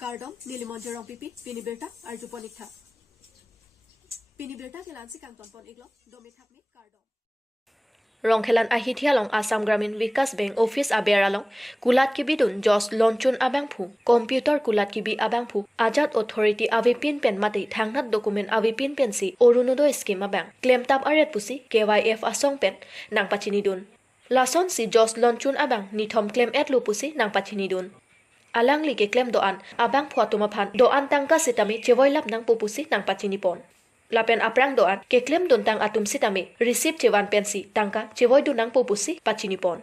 Kardom, Nilimonjerong Pipi, Piniberta, Arjuponikta. Piniberta Kelansi Kanton Pon Iglo, Domitapni, Kardom. Rongkhelan ahithialong Assam Gramin Vikas Bank Office aberalong kulat kibidun Jos Lonchun abangphu computer kulat kibi abangphu Ajat Authority avipin pen mati thangnat document avipin pen si Orunodoy scheme abang claim tap aret pusi KYF asong pen nang pachini dun lason si Jos Lonchun abang nithom claim et lupusi nang pachini dun alang li ke claim doan abang phuatuma phan doan tangka sitami chevoilap nang pupusi nang pachini pon Lapen aprang doan ke claim don tang atum sitami receive chewan pensi tangka chewoi du nang popusi pachini pon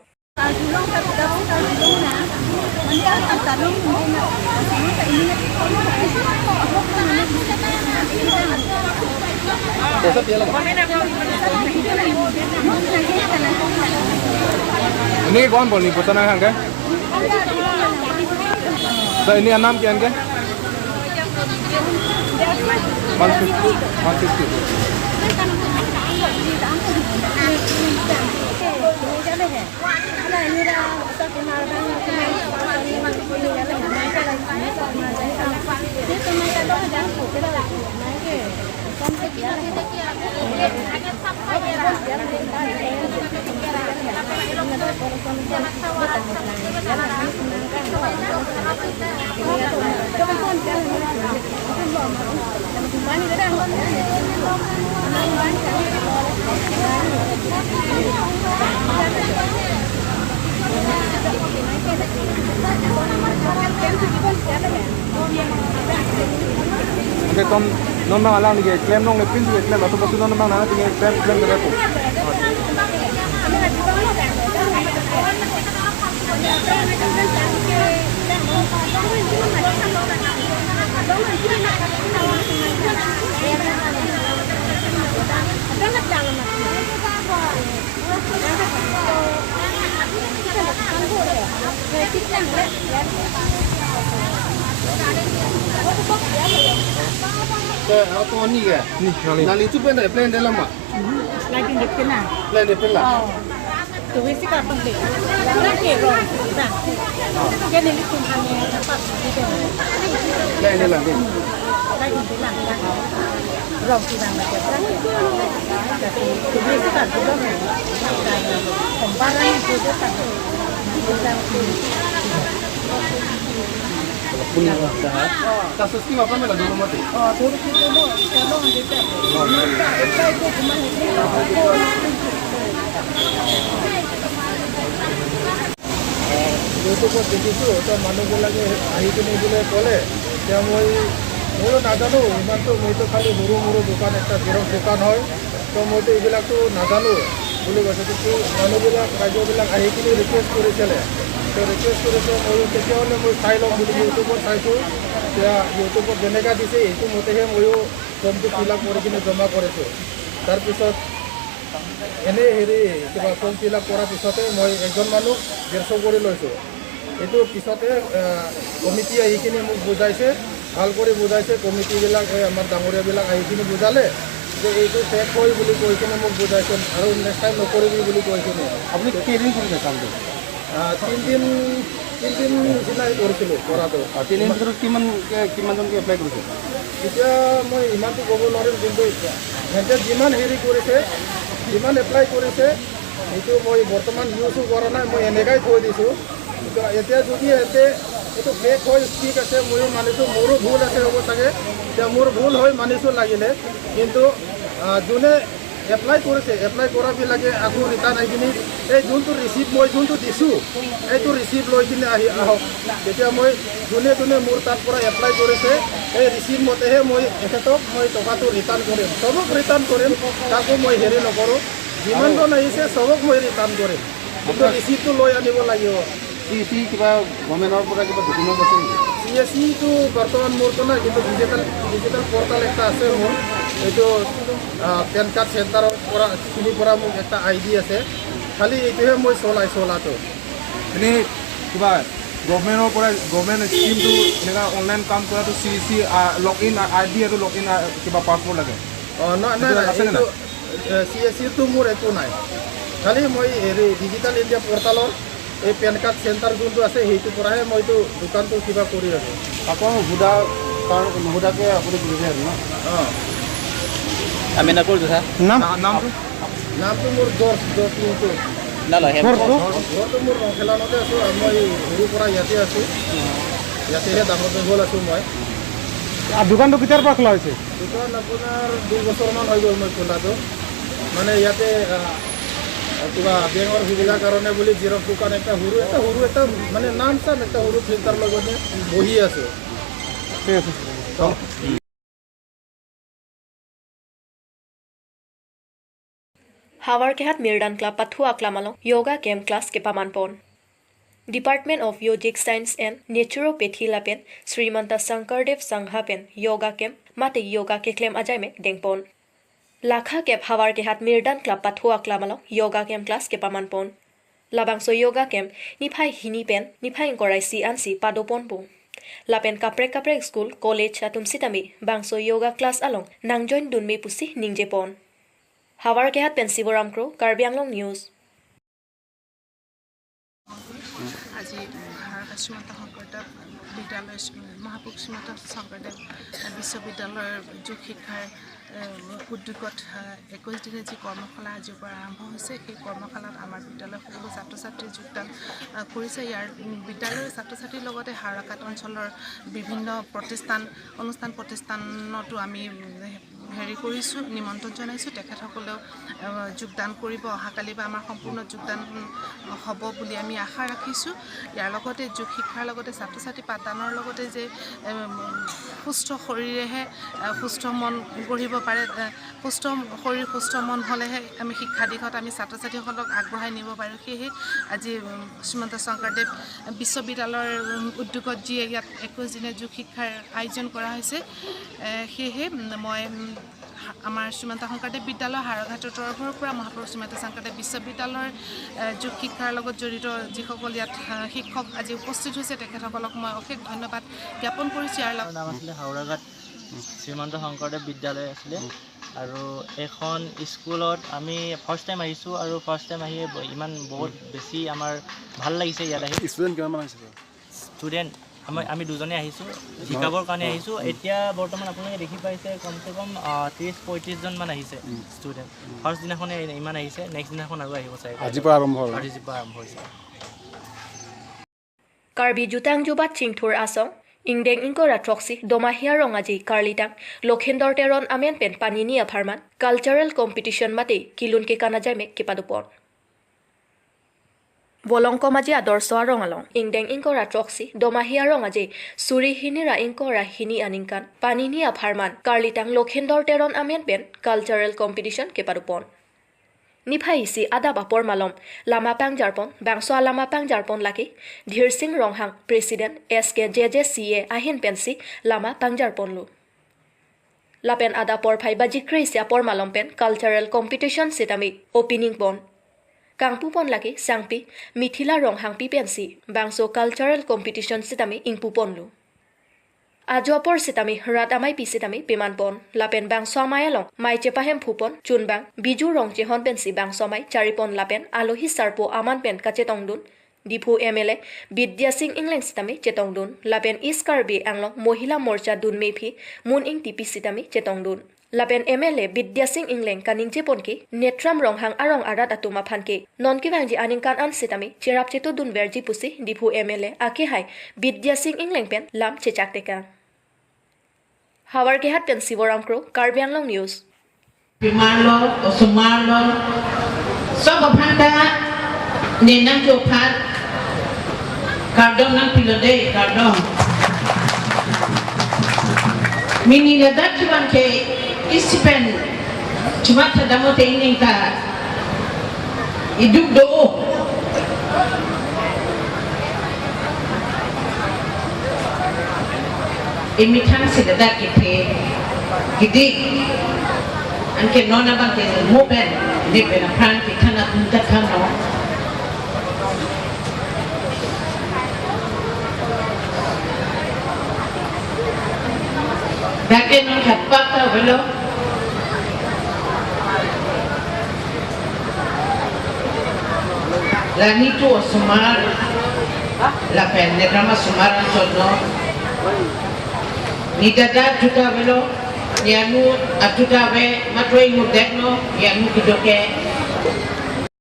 Ini kawan boleh pesan kan kan? So ini enam kian kan? แต่ตอนน้องอะไรนี่แกล้มน้องเนี่ยพิ้นด้วยแกล้มเราต้องไปซื้อน้องนั่งนะที่แกล้มกันได้ปุ๊บเอาตัวนี้แกนาลีจุ๊บเป็นอะไรเพลนได้แล้วมั้ยลายเด็กกันน่ะลายเด็กเป็นล่ะตัววิสิกาปังเด็กแล้วเก๋รองจ้ะแกนี่ลิคุณทำยังไงปัดที่เป็นลายนี่ล่ะนี่ลายเป็นหลังนะรองที่นั่งมาจะตั้งแต่ตัววิสิกาตัวรองของบ้านเราคือจะตั้งpunya usaha. Kasus ini apa mana dulu mati? Oh, dulu kita mau kalau kita minta itu cuma itu kok begitu, तो मानो बोला कि आई तो नहीं बोले बोले क्या मैं नाजानो इमान तो मैं तो खाली हुरु दुकान एक जेरक्स दुकान है तो मैं तो ये तो नाजानो बोले बस तो मानो बोला राजो बोला आई कि रिक्वेस्ट करे चले तो रिक्वेस्ट करेছে মই তেতিয়াহ'লে মই চাই লম বুলি ইউটিউবত চাইছো এতিয়া ইউটিউবত যেনেকা দিছে এইটো মতেহে ময়ো ফৰ্মটো ফিল আপ কৰি কিনে জমা কৰিছো তাৰপিছত এনে হেৰি কিবা ফৰ্ম ফিল আপ কৰাৰ পিছতে মই এজন মানুহ 150 কৰি লৈছো এইটো পিছতে কমিটি আহি কিনে মোক বুজাইছে ভাল কৰি বুজাইছে কমিটিবিলাক আমাৰ ডাঙৰীয়াবিলাক আহি কিনে বুজালে যে এইটো ফেক হয় বুলি কৈ কিনে মোক বুজাইছে আৰু নেক্সট টাইম নকৰিবি বুলি কৈছে আপুনি কেইদিন কৰিছে কামটো 3 দিন সিলাই কৰিছিলোঁ কৰাটো 3 দিন ভিতৰত কিমানজনকে এপ্লাই কৰিছে এতিয়া মই ইমানটো ক'ব নোৱাৰিম কিন্তু সিহঁতে যিমান হেৰি কৰিছে যিমান এপ্লাই কৰিছে সেইটো মই বৰ্তমান ইউজো কৰা নাই মই এনেকাই থৈ দিছোঁ এতিয়া যদি সিহঁতে এইটো ফেক হয় ঠিক আছে ময়ো মানিছোঁ মোৰো ভুল আছে হ'ব চাগে এতিয়া মোৰ ভুল হয় মানিছোঁ লাগিলে কিন্তু যোনে এপ্লাই কৰিছে এপ্লাই কৰাবিলাকে আকৌ ৰিটাৰ্ণ আহি কিনে এই যোনটো ৰিচিপ্ট মই যোনটো দিছোঁ এইটো ৰিচিপ্ট লৈ কিনে আহক তেতিয়া মই যোনে মোৰ তাৰ পৰা এপ্লাই কৰিছে এই ৰিচিপ্ট মতেহে মই এখেতক মই টকাটো ৰিটাৰ্ণ কৰিম চবক ৰিটাৰ্ণ কৰিম তাকো মই হেৰি নকৰোঁ যিমানজন আহিছে চবক মই ৰিটাৰ্ণ কৰিম কিন্তু ৰিচিপ্টটো লৈ আনিব লাগিব CSC কিবা গভৰ্ণমেণ্টৰ পৰা কিবা ডকুমেণ্ট আছে নেকি CSCটো বৰ্তমান মোৰতো নাই কিন্তু ডিজিটেল পৰ্টেল এটা আছে মোৰ এইটো পেন কাৰ্ড চেণ্টাৰৰ পৰা মোক এটা ID আছে খালি এইটোহে মই চলাটো এনেই কিবা গভৰ্ণমেণ্টৰ পৰা গভৰ্ণমেণ্ট স্কিমটো এনেকুৱা অনলাইন কাম কৰাটো CSC লগ ইন ID আৰু লগ ইন কিবা পাছৱৰ্ড লাগে নাই CSCটো মোৰ একো নাই খালি মই হেৰি ডিজিটেল ইণ্ডিয়া পৰ্টেলৰ এই পেন কাৰ্ড চেণ্টাৰ যোনটো আছে সেইটোৰ পৰাহে মইতো দোকানটো কিবা কৰি আছোঁ আকৌ নুসুধাকৈ আপুনি খুলিছে আৰু ন অঁ আমি নকৰোঁ যথা নামটো মোৰ জৰ্জ লিংটো ঘৰটো মোৰ ৰংখেলানতে আছোঁ আৰু মই সৰুৰ পৰা ইয়াতে আছোঁ ইয়াতেহে ডাঙৰ দীঘল আছোঁ মই দোকানটো কেতিয়াৰ পৰা খোলা হৈছে দোকান আপোনাৰ 2 বছৰমান হৈ গ'ল মই খোলাটো মানে ইয়াতে কিবা বেংকৰ সুবিধাৰ কাৰণে বুলি জিৰক্স দোকান এটা সৰু এটা মানে নাম চাম এটা সৰু ফিল্টাৰ লগতে বহি আছোঁ ঠিক আছে Hawarkehat Mirdan Club Pathu Aklamalong Yoga Camp Class ke Pamanpon. Department of Yogic Science and Naturopathy Lapen Srimanta Sankardev Sanghapen Yoga Camp Mate Yoga ke claim ajai dengpon. Lakha Kep Hawarkehat Mirdan Club Pathu Aklamalong Yoga Camp Class ke Pamanpon. Labangso Yoga Camp Niphai Hini Pen Niphai Korai Si Ansi Padopon po. Lapen Kaprek School College Atum Sitami Bangso Yoga Class Along Nangjoin Dunme Pusi Ningjepon. Hawarkehat Pensivoram Kro, KARBI ANGLONG News. আজি ভাৰত শ্ৰীমন্ত শংকৰদেৱ বিদ্যালয় মহাপুৰুষ শ্ৰীমন্ত শংকৰদেৱ বিশ্ববিদ্যালয়ৰ যোগ শিক্ষাৰ উদ্যোগত 21 দিনীয়া যি কৰ্মশালা আজিৰ পৰা আৰম্ভ হৈছে সেই কৰ্মশালাত আমাৰ বিদ্যালয়ৰ সকলো ছাত্ৰ ছাত্ৰী যোগদান কৰিছে ইয়াৰ বিদ্যালয়ৰ ছাত্ৰ ছাত্ৰীৰ লগতে হাৰাকাট অঞ্চলৰ বিভিন্ন অনুষ্ঠান প্ৰতিষ্ঠানতো আমি কৰিছোঁ নিমন্ত্ৰণ জনাইছোঁ তেখেতসকলেও যোগদান কৰিব অহাকালি বা আমাৰ সম্পূৰ্ণ যোগদান হ'ব বুলি আমি আশা ৰাখিছোঁ ইয়াৰ লগতে যোগ শিক্ষাৰ লগতে ছাত্ৰ ছাত্ৰী পাঠদানৰ লগতে যে সুস্থ শৰীৰেহে সুস্থ মন গঢ়িব পাৰে সুস্থ শৰীৰ সুস্থ মন হ'লেহে আমি শিক্ষা দিশত আমি ছাত্ৰ ছাত্ৰীসকলক আগবঢ়াই নিব পাৰোঁ সেয়েহে আজি শ্ৰীমন্ত শংকৰদেৱ বিশ্ববিদ্যালয়ৰ উদ্যোগত যি ইয়াত 21 দিনীয়া যোগ শিক্ষাৰ আয়োজন কৰা হৈছে সেয়েহে মই আমাৰ শ্ৰীমন্ত শংকৰদেৱ বিদ্যালয় হাৰঘাটৰ তৰফৰ পৰা মহাপুৰুষ শ্ৰীমন্ত শংকৰদেৱ বিশ্ববিদ্যালয়ৰ যোগ শিক্ষাৰ লগত জড়িত যিসকল ইয়াত শিক্ষক আজি উপস্থিত হৈছে তেখেতসকলক মই অশেষ ধন্যবাদ জ্ঞাপন কৰিছোঁ ইয়াৰ লগত নাম আছিলে হাওৰাঘাট শ্ৰীমন্ত শংকৰদেৱ বিদ্যালয় আছিলে আৰু এখন স্কুলত আমি ফাৰ্ষ্ট টাইম আহিছোঁ আৰু ফাৰ্ষ্ট টাইম আহি ইমান বহুত বেছি আমাৰ ভাল লাগিছে ইয়াত আহি ষ্টুডেণ্ট কিমান আছে ষ্টুডেণ্ট আমি দুজনে আহিছোঁ শিকাবৰ কাৰণে আহিছোঁ এতিয়া বৰ্তমান আপোনালোকে দেখি পাইছে কমচে কম 30-35 জনমান আহিছে ষ্টুডেণ্ট ফাৰ্ষ্ট দিনাখনে ইমান আহিছে নেক্সট দিনাখন আৰু আহিব চাগে আজিৰ পৰা আৰম্ভ হৈছে Karbi Jutang Jubat Chingthur Asong Ingdeng Inko Ratroksi Domahia Rongaji Karlitang Lokhindor Teron Amen Pen Panini Apharman Cultural Competition Mate Kilun ke Kanajai Mek Kipadupon Bolongko Maji Adorso Arongalong Ingdeng Inko Ratroksi Domahia Rongaji Suri Hinira Inko Rahini Aningkan Panini Apharman Karlitang Lokhindor Teron Amen Pen Cultural Competition Kipadupon Niphaisi ada bapor malom lama pangjarpon bangso lama pangjarpon laki Dhir Singh Ronghang President SKJJCA ahin pensi lama pangjarpon lu Lapen ada por phai baji kreisia por malom pen cultural competition sitami opening pon Kangpu pon laki sangpi Mithila Ronghang pi pensi bangso cultural competition sitami ingpu pon lu Ajopor sitami radamai pisitami pimanpon lapen bang somayalong mai chepahem phupon chunbang biju rong chehon pensi bang somai charipon lapen alohi sarpo aman pen kachetongdun Diphu MLA Vidya Singh Ingleng sitami chetongdun lapen KARBI ANGLONG Mohila Morcha dunme phi mun ing tipi sitami chetongdun lapen MLA Vidya Singh Ingleng kaning jeponki netram ronghang arong arat atuma phanke nonki bangji aningkan an sitami cherap cheto dun verji pusi Diphu MLA ake hai Vidya Singh Ingleng pen lam chechakteka Hawarkehat Pensivoram Kro, KARBI ANGLONG News. Pimarlo, Osumarlo, Sogopanda, Ninang Jopat, Kardom Nang Pilode, Kardom. Mini Ladak Chibanke, Isipen, Chimata Damote Ininka, Iduk Do. Imitan sila dati pe gidi anke nona bante moben di pena pranti kana punta kano dake non kapata velo Lani tu Sumar, la pen negrama Sumar Antono, ni dada juga velo, ni anu atuda ve matoi mudekno, ni anu kidoke.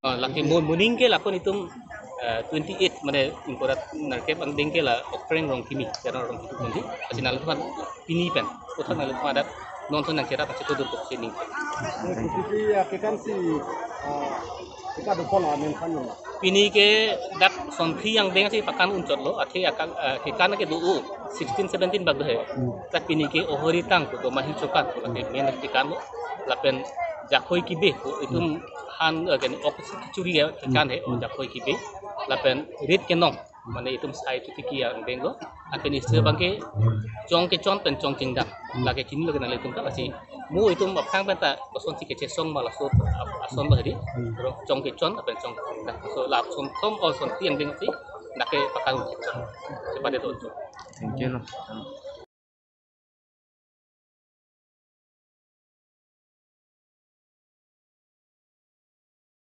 Laki morning ke lakon itu 28 mana imporat narkep ang dengke la offering rong kimi karena rong itu nanti kasi nalu kan pini pen utang nalu ada nonton nang kira pasti tuh duduk sini. Jadi akan si kita ada pola menkannya. Pini ke dak sonthi yang deng si pakan uncot lo ati akan kikan ke dulu 16-17 bag deh. Tak pini ke ohori tang tu mahi cokan tu lagi main kikan lo lapen jakoi kibe itu han again opposite curi ya kikan he jakoi kibe lapen rit kenong mana itu sai tu tiki yang deng lo akan istilah bangke jong ke pen jong cingdang lagi kini lagi nalai tu tak masih mu itu apang penta koson si kece song malah so ason bahari jong ke apa jong cingdang so lap son tom or son tiang deng si nak ke pakai cepat itu. Thank you.